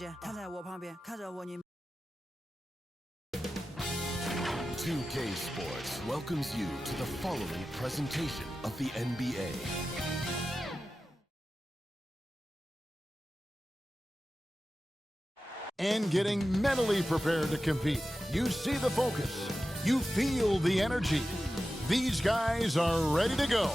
见，他在我旁边看着我，你。2K Sports welcomes you to the following presentation of the NBA. And getting mentally prepared to compete. You see the focus. You feel the energy. These guys are ready to go.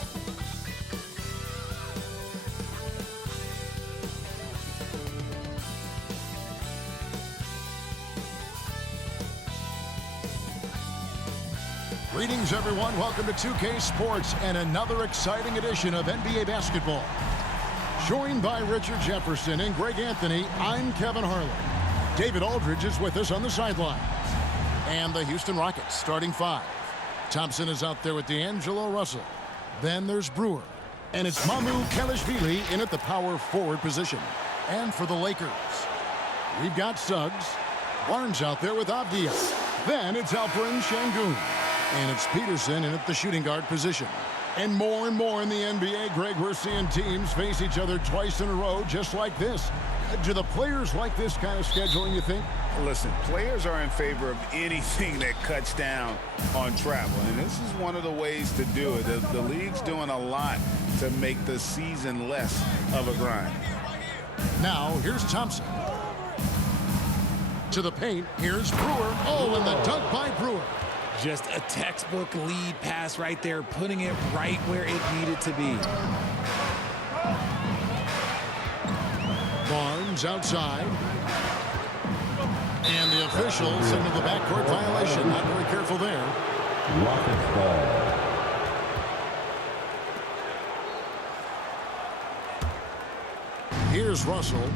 Greetings, everyone. Welcome to 2K Sports and another exciting edition of NBA basketball. Joined by Richard Jefferson and Greg Anthony, I'm Kevin Harlan. David Aldridge is with us on the sidelines. And the Houston Rockets starting five. Thompson is out there with D'Angelo Russell. Then there's Brewer. And it's Mamu Kelishvili in at the power forward position. And for the Lakers, we've got Suggs. Barnes out there with Avdija. Then it's Alperen Şengün. And it's Peterson in at the shooting guard position. And more in the NBA, Greg, we're seeing teams face each other twice in a row just like this. Do the players like this kind of scheduling, you think? Listen, players are in favor of anything that cuts down on travel, and this is one of the ways to do it. The league's doing a lot to make the season less of a grind. Now, here's Thompson. To the paint, here's Brewer. Oh, and the dunk by Brewer. Just a textbook lead pass right there, putting it right where it needed to be. Barnes outside. And the officials into the backcourt violation. Not very careful there. Rockets ball. Here's Russell.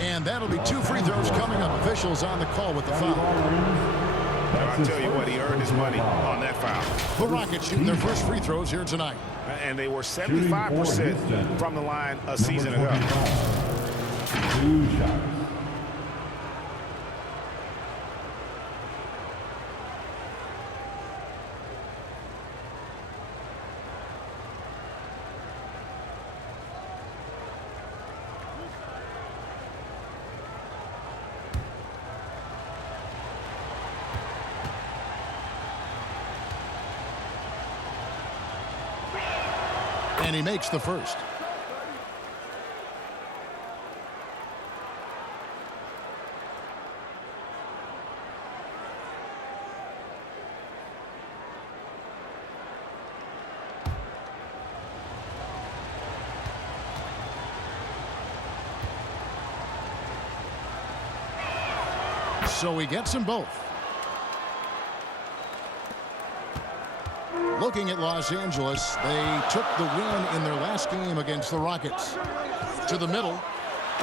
And that'll be two free throws coming up. Officials on the call with the foul. I'll tell you what, he earned his money on that foul. The Rockets shooting their first free throws here tonight. And they were 75% from the line a season ago. 2 shots. And he makes the first. So he gets them both. Looking at Los Angeles, they took the win in their last game against the Rockets. To the middle,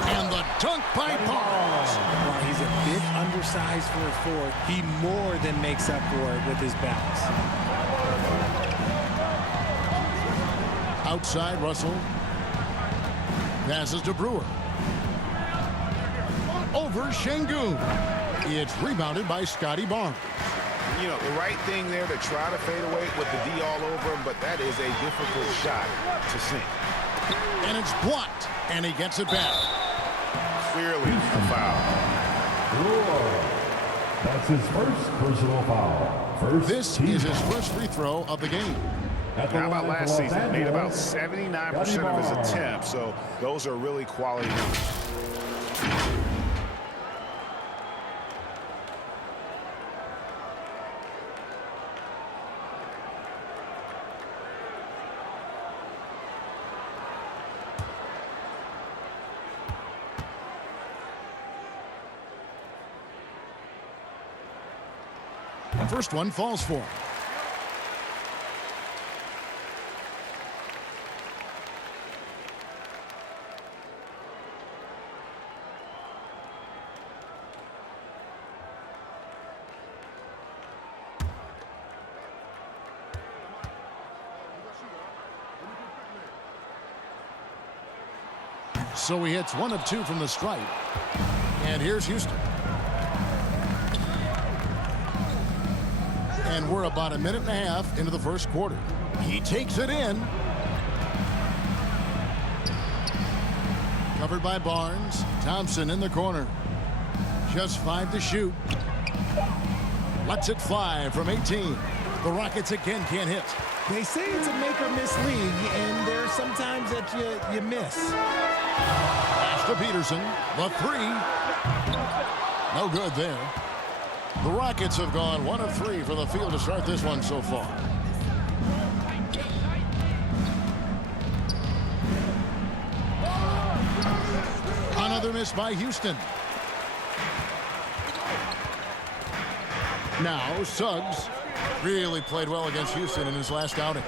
and the dunk by Barnes. While he's a bit undersized for a forward, he more than makes up for it with his bounce. Outside, Russell. Passes to Brewer. Over Şengün. It's rebounded by Scotty Barnes. You know, the right thing there to try to fade away with the D all over him, but that is a difficult shot to sink. And it's blocked, and he gets it back. Clearly a foul. That's his first personal foul. This is his first free throw of the game. How about last season? Made about 79% of his attempts, so those are really quality numbers. First one falls for him. So he hits 1 of 2 from the stripe. And here's Houston. And we're about a minute and a half into the first quarter. He takes it in. Covered by Barnes. Thompson in the corner. Just 5 to shoot. Lets it fly from 18. The Rockets again can't hit. They say it's a make or miss league, and there's sometimes that you miss. Pass to Peterson. The 3. No good there. The Rockets have gone 1 of 3 from the field to start this one so far. Another miss by Houston. Now Suggs really played well against Houston in his last outing.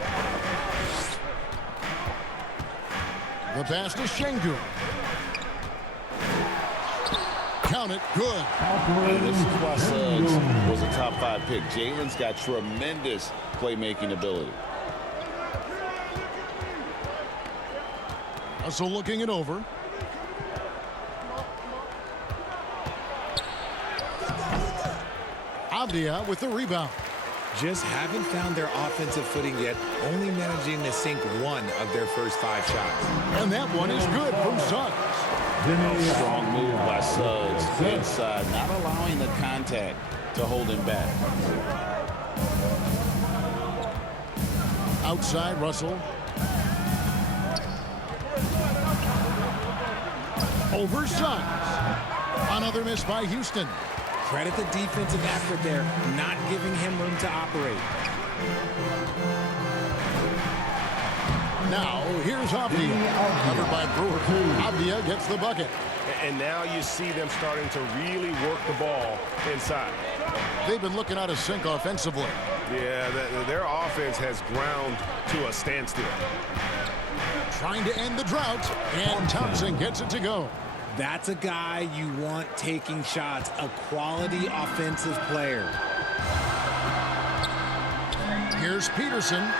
The pass to Şengün. Count it. Good. This is why Suggs was a top 5 pick. Jalen's got tremendous playmaking ability. Russell looking it over. Avdia with the rebound. Just haven't found their offensive footing yet, only managing to sink 1 of their first 5 shots. And that one is good from Suggs. Strong move by Suggs inside, not allowing the contact to hold him back. Outside, Russell. Over Suggs. Another miss by Houston. Credit the defensive effort there, not giving him room to operate. Now, here's Avdia. Covered by Brewer. Avdia gets the bucket. And now you see them starting to really work the ball inside. They've been looking out of sync offensively. Yeah, their offense has ground to a standstill. Trying to end the drought. And Thompson gets it to go. That's a guy you want taking shots, a quality offensive player. Here's Peterson.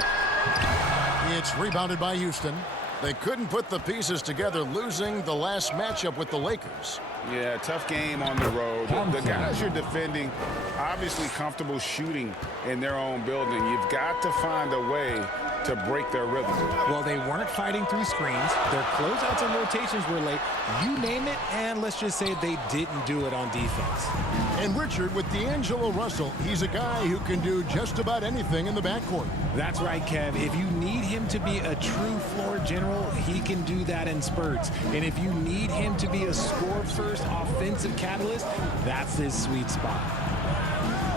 It's rebounded by Houston. They couldn't put the pieces together, losing the last matchup with the Lakers. Yeah, tough game on the road. The guys you're defending, obviously comfortable shooting in their own building. You've got to find a way to break their rhythm. Well, they weren't fighting through screens. Their closeouts and rotations were late. You name it, and let's just say they didn't do it on defense. And Richard, with D'Angelo Russell, he's a guy who can do just about anything in the backcourt. That's right, Kev. If you need him to be a true floor general, he can do that in spurts. And if you need him to be a score-first offensive catalyst, that's his sweet spot.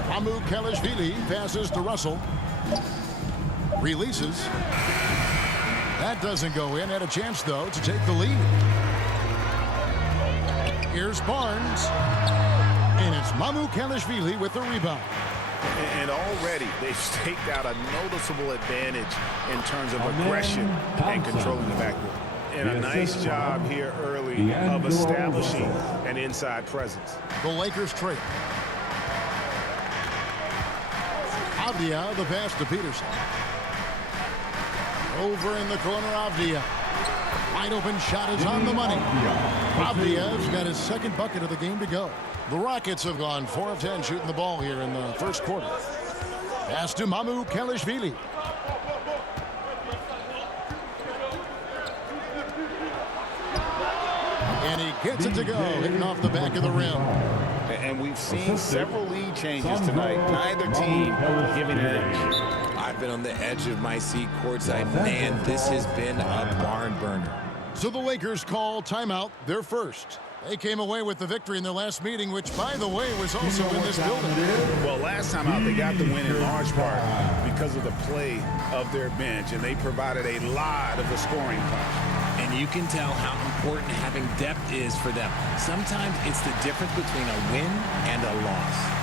Mamukelashvili passes to Russell. Releases. That doesn't go in. Had a chance, though, to take the lead. Here's Barnes. And it's Mamukelashvili with the rebound. And already they've staked out a noticeable advantage in terms of aggression and controlling the backcourt. And a nice job here early of establishing an inside presence. The Lakers trail. Avdia, the pass to Peterson. Over in the corner, Avdia. Wide open shot is on the money. Avdia's got his second bucket of the game to go. The Rockets have gone 4 of 10 shooting the ball here in the first quarter. Pass to Mamukelashvili. And he gets it to go, hitting off the back of the rim. And we've seen several lead changes tonight. Neither team giving an edge. I've been on the edge of my seat courtside. Man, this has been a barn burner. So the Lakers call timeout, their first. They came away with the victory in their last meeting, which, by the way, was also in this building. Well, last time out, they got the win in large part because of the play of their bench, and they provided a lot of the scoring punch. And you can tell how important having depth is for them. Sometimes it's the difference between a win and a loss.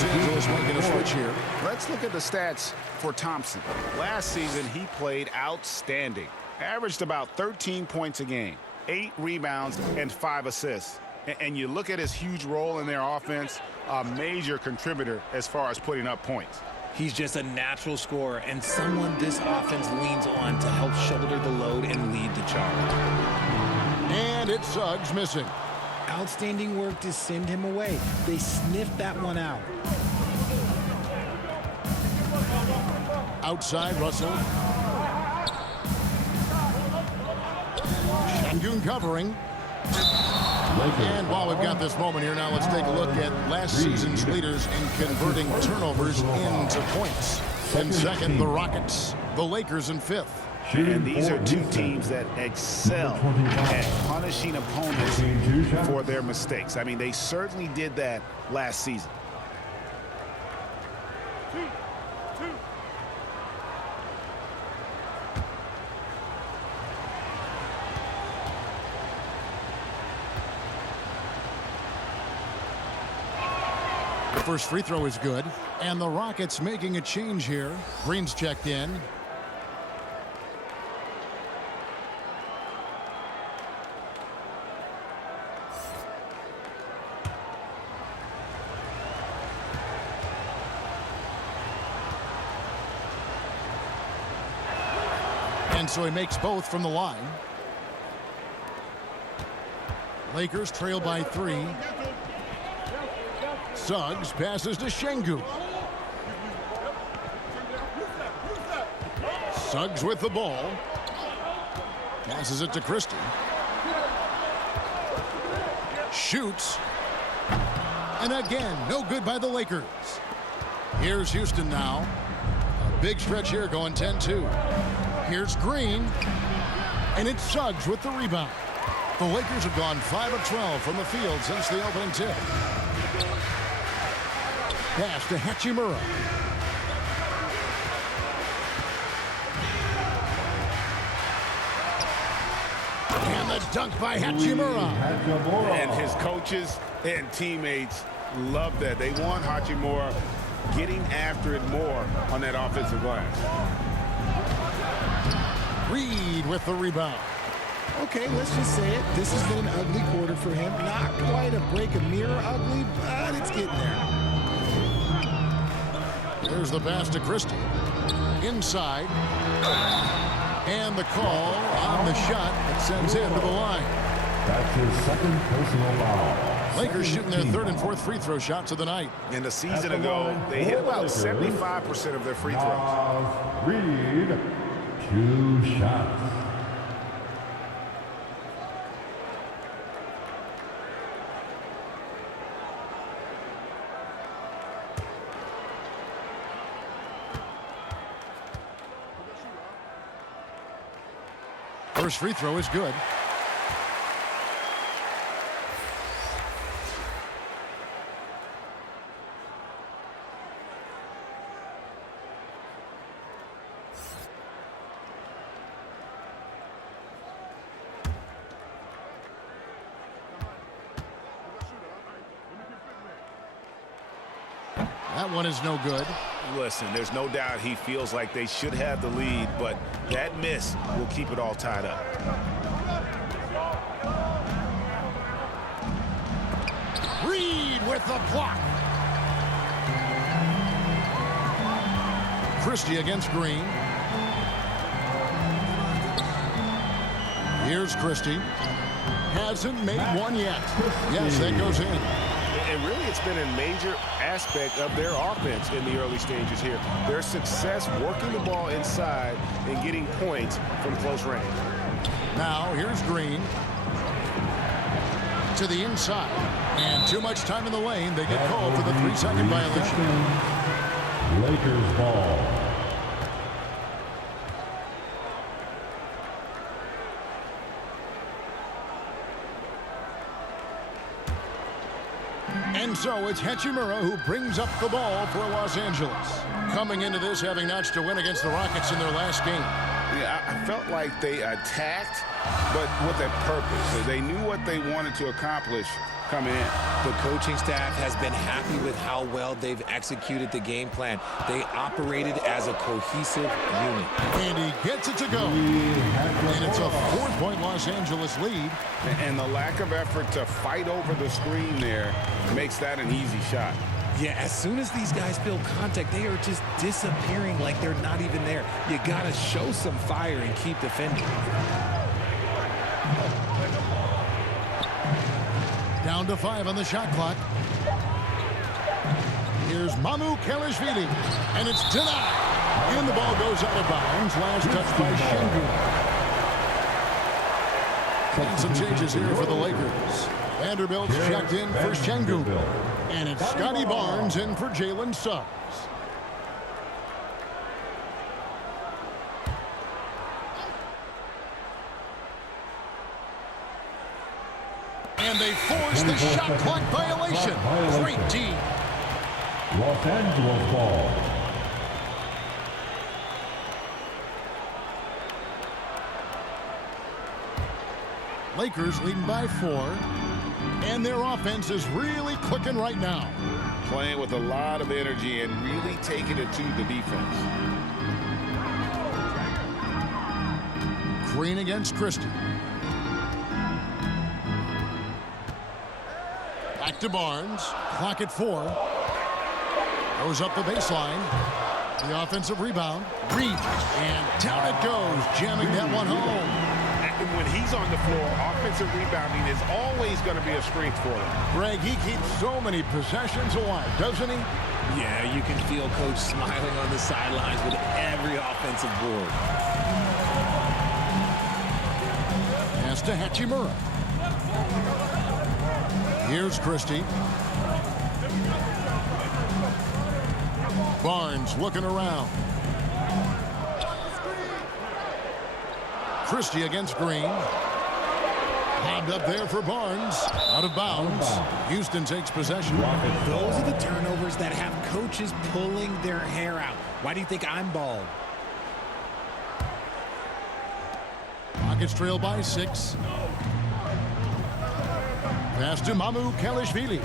Los Angeles making a switch here. Let's look at the stats for Thompson. Last season, he played outstanding. Averaged about 13 points a game, 8 rebounds, and 5 assists. And you look at his huge role in their offense, a major contributor as far as putting up points. He's just a natural scorer and someone this offense leans on to help shoulder the load and lead the charge. And it's Suggs missing. Outstanding work to send him away. They sniffed that one out. Outside, Russell. Şengün covering. And while we've got this moment here, now let's take a look at last season's leaders in converting turnovers into points. In second, the Rockets. The Lakers in fifth. And these are two teams that excel at punishing opponents for their mistakes. I mean, they certainly did that last season. The first free throw is good. And the Rockets making a change here. Green's checked in. And so he makes both from the line. Lakers trail by 3. Suggs passes to Şengün. Suggs with the ball. Passes it to Christie. Shoots. And again, no good by the Lakers. Here's Houston now. A big stretch here going 10-2. Here's Green. And it's Suggs with the rebound. The Lakers have gone 5 of 12 from the field since the opening tip. Pass to Hachimura. And the dunk by Hachimura. And his coaches and teammates love that. They want Hachimura getting after it more on that offensive glass. Reed with the rebound. Okay, let's just say it. This has been an ugly quarter for him. Not quite a break a mirror ugly, but it's getting there. There's the pass to Christie. Inside. And the call on the shot that sends him to the line. That's his second personal foul. Lakers shooting their third and fourth free throw shots of the night. And a season ago, they hit about 75% of their free throws. Reed, 2 shots. First free throw is good. That one is no good. Listen, there's no doubt he feels like they should have the lead, but that miss will keep it all tied up. Reed with the block. Christie against Green. Here's Christie. Hasn't made one yet. Yes, that goes in. And really, it's been a major aspect of their offense in the early stages here. Their success working the ball inside and getting points from close range. Now, here's Green. To the inside. And too much time in the lane. They get called for the 3-second violation. Lakers ball. And so it's Hachimura who brings up the ball for Los Angeles. Coming into this having notched a win against the Rockets in their last game. Yeah, I felt like they attacked, but with a purpose. They knew what they wanted to accomplish coming in. The coaching staff has been happy with how well they've executed the game plan. They operated as a cohesive unit. And he gets it to go. And it's a 4-point Los Angeles lead. And the lack of effort to fight over the screen there makes that an easy shot. Yeah, as soon as these guys feel contact, they are just disappearing like they're not even there. You got to show some fire and keep defending. Down to 5 on the shot clock. Here's Mamu Kelishvili, and it's denied. And the ball goes out of bounds. Last touch by Şengün. And some changes here for the Lakers. Vanderbilt's checked in for Şengün. And it's Scotty Barnes in for Jalen Suggs. And they force the shot clock violation. Great D. Los Angeles ball. Lakers leading by 4. And their offense is really clicking right now. Playing with a lot of energy and really taking it to the defense. Green against Christie. Back to Barnes. Clock at 4. Goes up the baseline. The offensive rebound. Reed. And down it goes. Jamming that one home. And when he's on the floor, offensive rebounding is always going to be a strength for him. Greg, he keeps so many possessions alive, doesn't he? Yeah, you can feel Coach smiling on the sidelines with every offensive board. Pass to Hachimura. Here's Christie. Barnes looking around. Christie against Green. Lobbed up there for Barnes. Out of bounds. Houston takes possession. Those are the turnovers that have coaches pulling their hair out. Why do you think I'm bald? Rockets trail by 6. Pass to Mamu Kelishvili.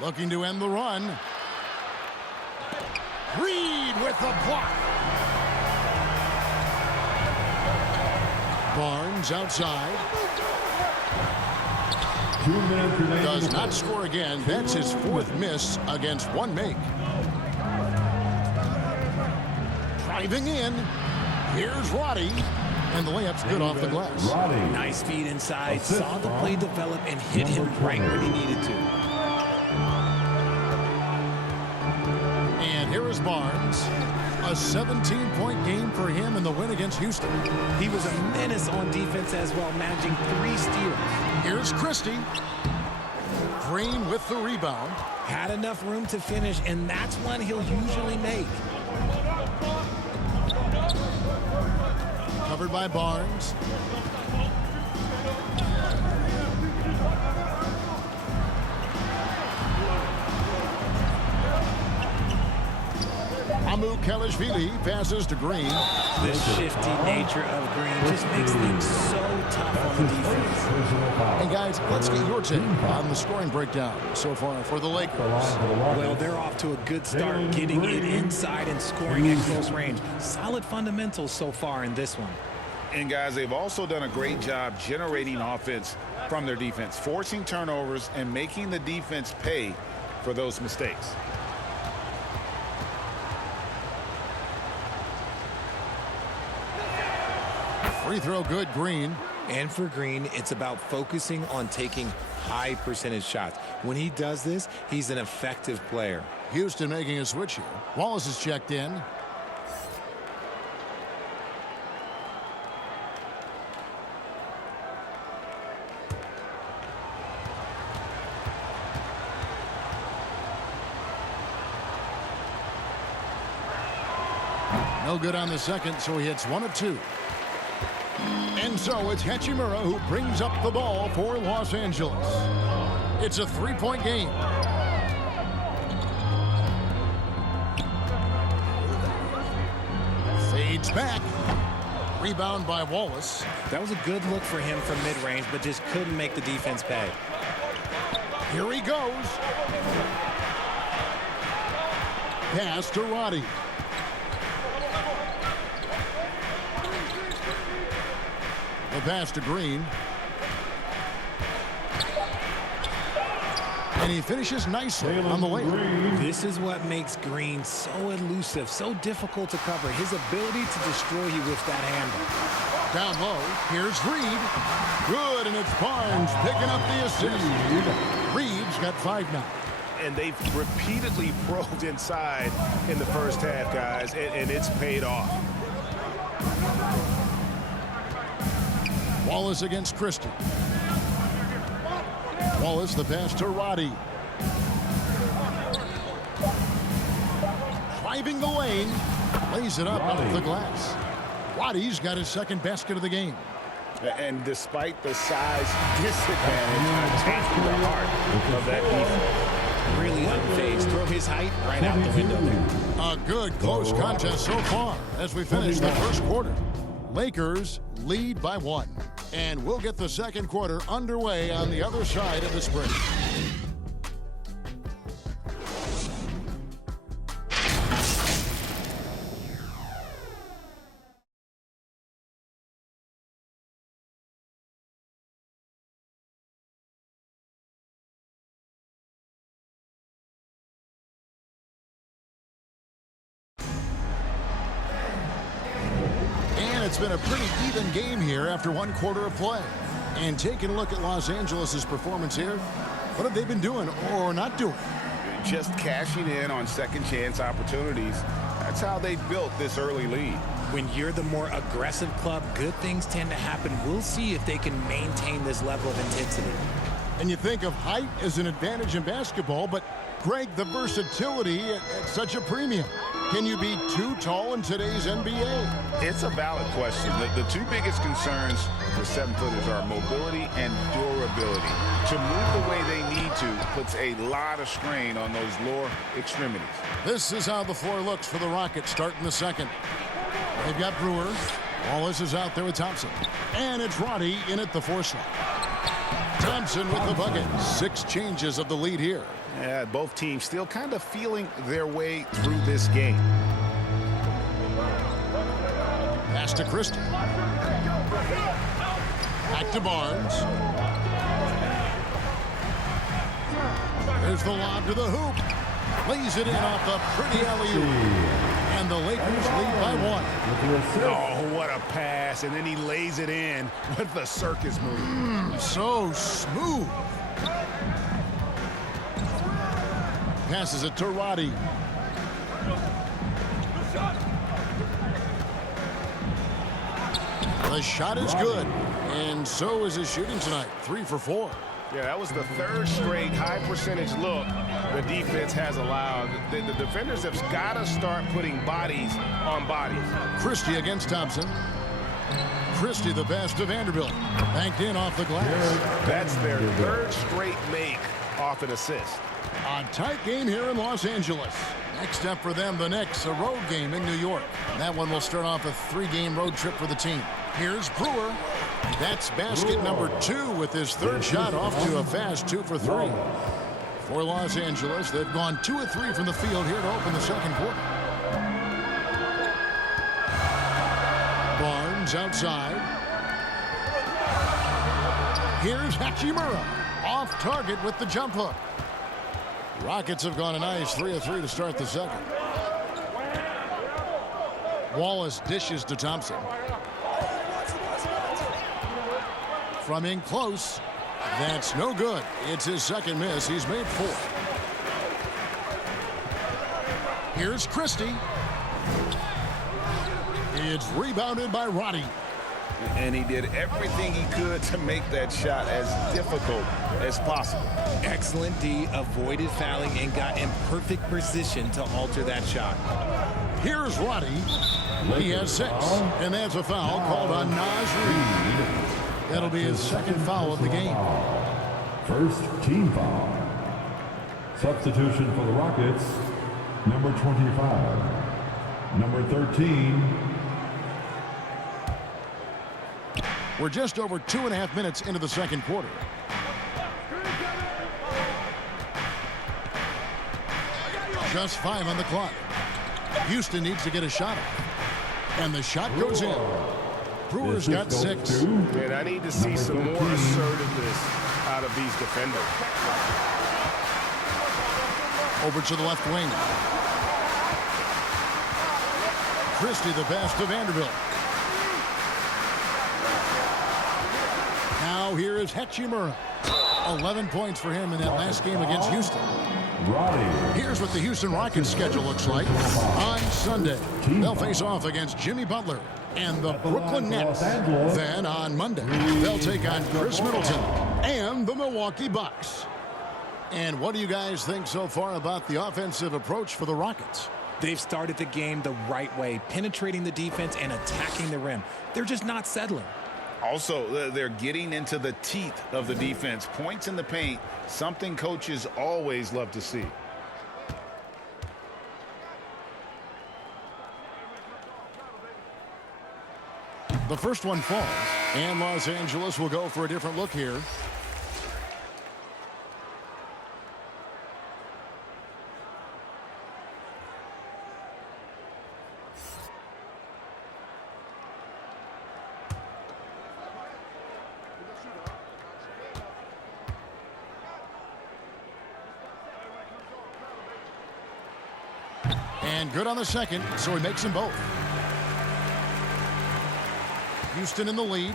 Looking to end the run. Reed with the block. Barnes outside. 2 minutes remaining. Does not score again. That's his 4th miss against 1 make. Driving in. Here's Roddy. And the layup's good off the glass. Roddy. Nice feed inside. Saw the play develop and hit him right where he needed to. And here is Barnes. A 17-point game for him in the win against Houston. He was a menace on defense as well, managing 3 steals. Here's Christie. Green with the rebound. Had enough room to finish, and that's one he'll usually make. Covered by Barnes. Mamu Kelishvili passes to Green. The shifty nature of Green just makes things so tough on the defense. Hey guys, let's get your take on the scoring breakdown so far for the Lakers. Well, they're off to a good start, getting it inside and scoring at close range. Solid fundamentals so far in this one. And guys, they've also done a great job generating offense from their defense, forcing turnovers and making the defense pay for those mistakes. Free throw good, Green. And for Green, it's about focusing on taking high percentage shots. When he does this, he's an effective player. Houston making a switch here. Wallace is checked in. No good on the second, so he hits 1 of 2. And so it's Hachimura who brings up the ball for Los Angeles. It's a 3-point game. Fades back. Rebound by Wallace. That was a good look for him from mid-range, but just couldn't make the defense pay. Here he goes. Pass to Roddy. The pass to Green. And he finishes nicely on the layup. This is what makes Green so elusive, so difficult to cover. His ability to destroy you with that handle. Down low, here's Reed. Good, and it's Barnes picking up the assist. Reed's got 5 now. And they've repeatedly probed inside in the first half, guys, and it's paid off. Wallace against Christie. Wallace, the pass to Roddy. Driving the lane. Lays it up off the glass. Roddy's got his second basket of the game. And despite the size disadvantage, attacking the heart of that defense. Really unfazed. Throw his height right out the window there. A good close contest so far as we finish the first quarter. Lakers lead by 1. And we'll get the second quarter underway on the other side of this break. It's been a pretty even game here after 1 quarter of play. And taking a look at Los Angeles' performance here, what have they been doing or not doing? Just cashing in on second chance opportunities. That's how they built this early lead. When you're the more aggressive club, good things tend to happen. We'll see if they can maintain this level of intensity. And you think of height as an advantage in basketball, but Greg, the versatility at such a premium. Can you be too tall in today's NBA? It's a valid question. The 2 biggest concerns for 7-footers are mobility and durability. To move the way they need to puts a lot of strain on those lower extremities. This is how the floor looks for the Rockets starting the second. They've got Brewer. Wallace is out there with Thompson. And it's Roddy in at the 4 slot. Thompson with the bucket. 6 changes of the lead here. Yeah, both teams still kind of feeling their way through this game. Pass to Christie. Back to Barnes. There's the lob to the hoop. Lays it in off the pretty alley-oop. And the Lakers lead by 1. Oh, what a pass. And then he lays it in with the circus move. So smooth. Passes it to Roddy. The shot is good, and so is his shooting tonight. 3 for 4. Yeah, that was the 3rd straight high percentage look the defense has allowed. The defenders have got to start putting bodies on bodies. Christie against Thompson. Christie the pass to Vanderbilt. Banked in off the glass. That's their 3rd straight make off an assist. A tight game here in Los Angeles. Next up for them, the Knicks, a road game in New York. That one will start off a 3-game road trip for the team. Here's Brewer. That's basket number 2 with his 3rd shot off to a fast 2 for 3. For Los Angeles, they've gone 2 of 3 from the field here to open the second quarter. Barnes outside. Here's Hachimura. Off target with the jump hook. Rockets have gone a nice 3 of 3 to start the second. Wallace dishes to Thompson. From in close. That's no good. It's his second miss. He's made 4. Here's Christie. It's rebounded by Roddy. And he did everything he could to make that shot as difficult as possible. Excellent D, avoided fouling and got in perfect position to alter that shot. Here's Roddy. He has 6, and that's a foul called on Naz Reid. That'll be his second foul of the game. First team foul. Substitution for the Rockets, number 25. Number 13, We're just over 2.5 minutes into the second quarter. Just 5 on the clock. Houston needs to get a shot off. And the shot goes in. Brewers got 6. And I need to see some more assertiveness out of these defenders. Over to the left wing. Christie the pass to Vanderbilt. Now here is Hachimura. 11 points for him in that last game against Houston. Here's what the Houston Rockets schedule looks like. On Sunday, they'll face off against Jimmy Butler and the Brooklyn Nets. Then on Monday, they'll take on Chris Middleton and the Milwaukee Bucks. And what do you guys think so far about the offensive approach for the Rockets? They've started the game the right way, penetrating the defense and attacking the rim. They're just not settling. Also, they're getting into the teeth of the defense. Points in the paint, something coaches always love to see. The first one falls, and Los Angeles will go for a different look here. And good on the second, so he makes them both. Houston in the lead.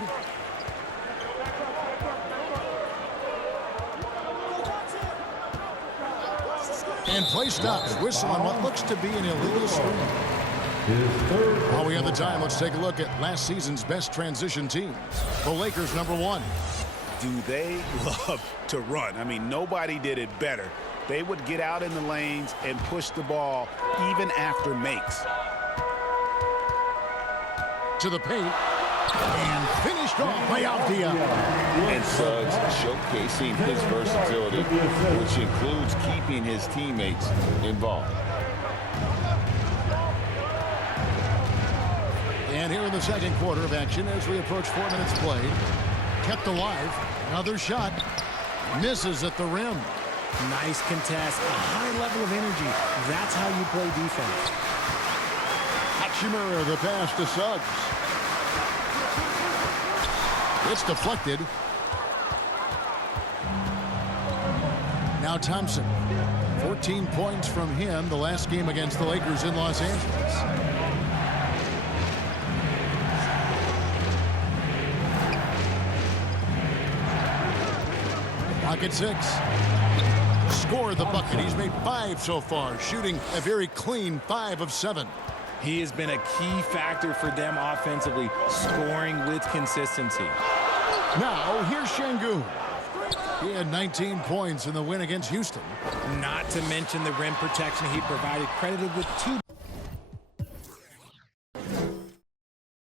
And play stops. Whistle on what looks to be an illegal screen. While we have the time, let's take a look at last season's best transition teams. The Lakers, #1. Do they love to run? I mean, nobody did it better. They would get out in the lanes and push the ball even after makes. To the paint. And finished off by Avdia. And Suggs showcasing his versatility, which includes keeping his teammates involved. And here in the second quarter of action as we approach 4 minutes played. Kept alive. Another shot. Misses at the rim. Nice contest, a high level of energy. That's how you play defense. Hachimura the pass to Suggs. It's deflected. Now Thompson. 14 points from him the last game against the Lakers in Los Angeles. Rocket 6. Score the bucket. He's made 5 so far, shooting a very clean 5 of 7. He has been a key factor for them offensively, scoring with consistency. Now, here's Şengün. He had 19 points in the win against Houston. Not to mention the rim protection he provided, credited with 2